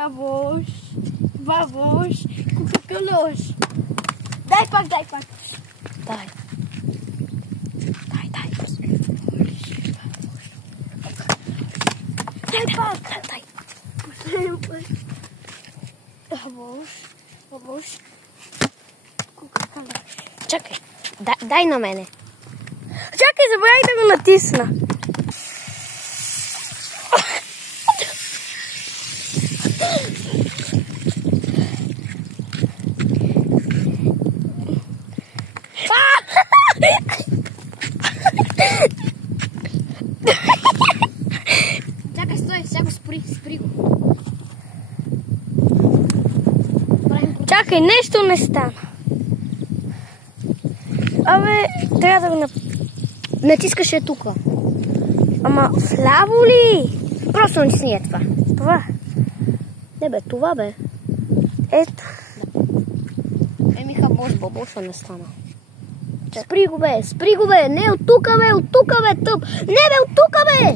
Avós, vavós, cucacalos. Dai pак. Дай. Дай пак. Дай. Avós, cucacalos. Чакай. Дай на мене. Чакай, забравих да го натисна. Чакай, стой, сега го спри го. Чакай, нещо не стана. Абе, трябва да го Натискаш е тука. Ама вляво ли? Просто натисни е това. Това. Не бе, това бе. Ето. Емиха, боша не стана. Спри го бе, не от тука бе, тъп. Не бе, от тука бе.